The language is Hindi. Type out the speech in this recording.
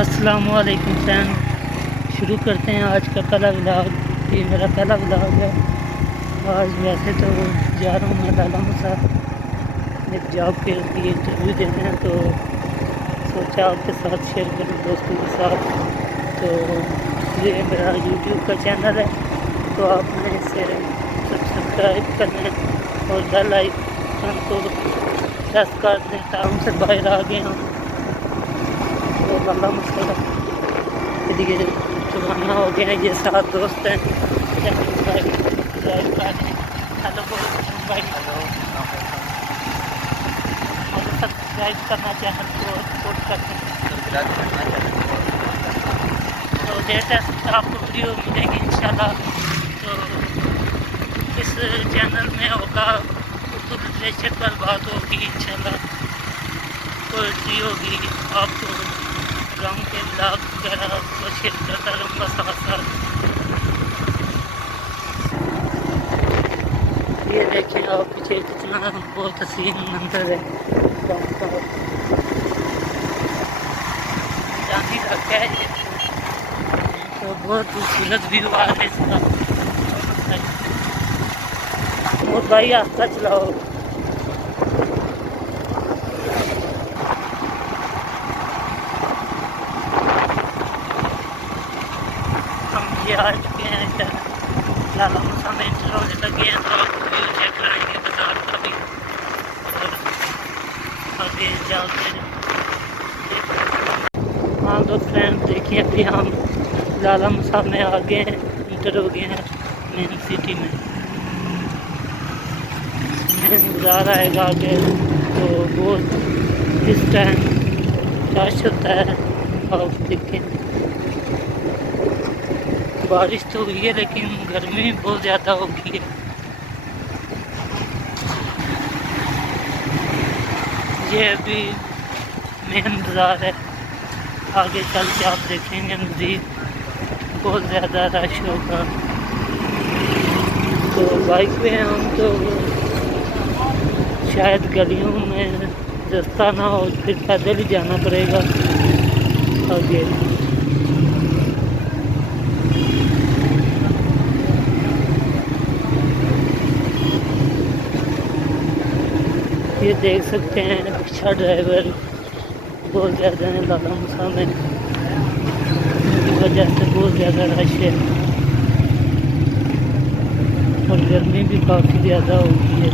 अस्सलामुअलैकुम फ्रेंड, शुरू करते हैं आज का पहला व्लॉग। ये मेरा पहला व्लॉग है। आज वैसे तो जा रहा हूँ मैं लाला मुसा एक जॉब के लिए इंटरव्यू देने हैं, तो सोचा आपके साथ शेयर करूँ दोस्तों के साथ। तो ये मेरा यूट्यूब का चैनल है, तो आपने इसे सब्सक्राइब करना है और बेल आइकन को प्रेस कर दें। टाउन से बाहर आ गए हम तो लाला मुसा ये जमाना हो गया है। ये 7 दोस्त हैं। हेलो भाई, सब्सक्राइब करना चैनल को सपोर्ट करते हैं। तो लेटेस्ट आपको वीडियो मिलेगी इंशाल्लाह। तो इस चैनल में होगा उर्दू लिटरेचर पर बात होगी इंशाल्लाह, पोएट्री होगी, आपको गाँव के ब्लॉग वगैरह को शेयर करता रहूँगा साथ साथ। ये देखें आप पीछे कितना बहुत हसीन मंजर है गाँव का। जानी रखा है ये तो बहुत खूबसूरत व्यू आ रहा है इसका। बहुत भाई आस्था चलाओ। हम ये आ चुके हैं इधर लाला मुसा में इंटर होने लगे हैं, तो आप व्यू चेक कराएंगे बाजार का भी और आगे जाते हैं। हाँ तो फ्रेंड देखिए, अभी हम लाला मुसा में आ गए हैं, इंटर हो गए हैं मेन सिटी में। बाजार आएगा आगे तो बहुत इस टाइम रश होता है। आप देखें बारिश तो हुई है लेकिन गर्मी बहुत ज़्यादा हो गई है। ये अभी मेन बाज़ार है, आगे चल के आप देखेंगे मज़ीद बहुत ज़्यादा रश होगा। तो बाइक पे हैं हम, तो शायद गलियों में रास्ता ना हो, फिर पैदल ही जाना पड़ेगा आगे। ये देख सकते हैं रिक्शा ड्राइवर बहुत ज़्यादा है लाला मुसा में, की वजह से बहुत ज़्यादा रश है और गर्मी भी काफ़ी ज़्यादा हो गई है।